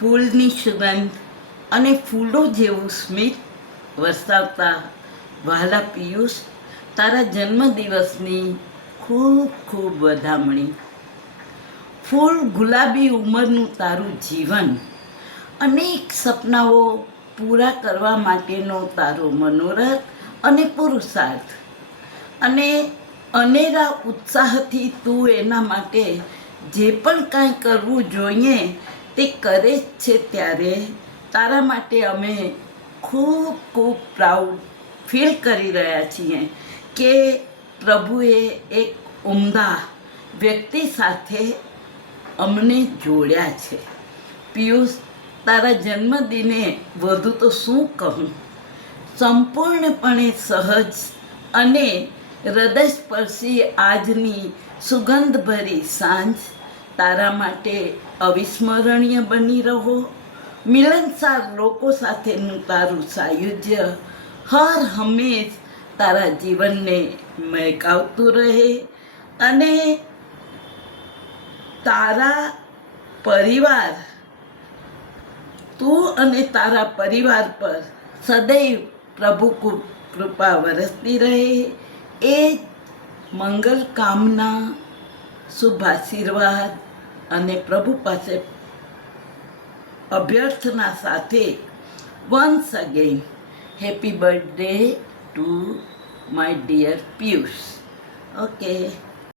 ફૂલની સુગંધ અને ફૂલો જેવું સ્મિત વરસાવતા વહાલા પિયુષ, તારા જન્મદિવસની ખૂબ ખૂબ વધામણી. ફૂલ ગુલાબી ઉંમરનું તારું જીવન, અનેક સપનાઓ પૂરા કરવા માટેનો તારો મનોરથ અને પુરુષાર્થ, અને અનેરા ઉત્સાહથી તું એના માટે જે પણ કાંઈ કરવું જોઈએ તે કરે જ છે. ત્યારે તારા માટે અમે ખૂબ ખૂબ પ્રાઉડ ફીલ કરી રહ્યા છીએ કે પ્રભુએ એક ઉમદા વ્યક્તિ સાથે અમને જોડ્યા છે. પિયુષ, તારા જન્મદિને વધુ તો શું કહું, સંપૂર્ણપણે સહજ અને હૃદયસ્પર્શી આજની સુગંધભરી સાંજ તારા માટે અવિસ્મરણીય બની રહો. મિલનસાર લોકો સાથેનું તારું સાયુજ્ય હર હંમેશ તારા જીવનને મહેકાવતું રહે, અને તારા પરિવાર, તું અને તારા પરિવાર પર સદૈવ પ્રભુ કૃપા વરસતી રહે. એ મંગલ કામના, શુભ આશીર્વાદ અને પ્રભુ પાસે અભ્યર્થના સાથે once again happy birthday to my dear Piyush. Okay.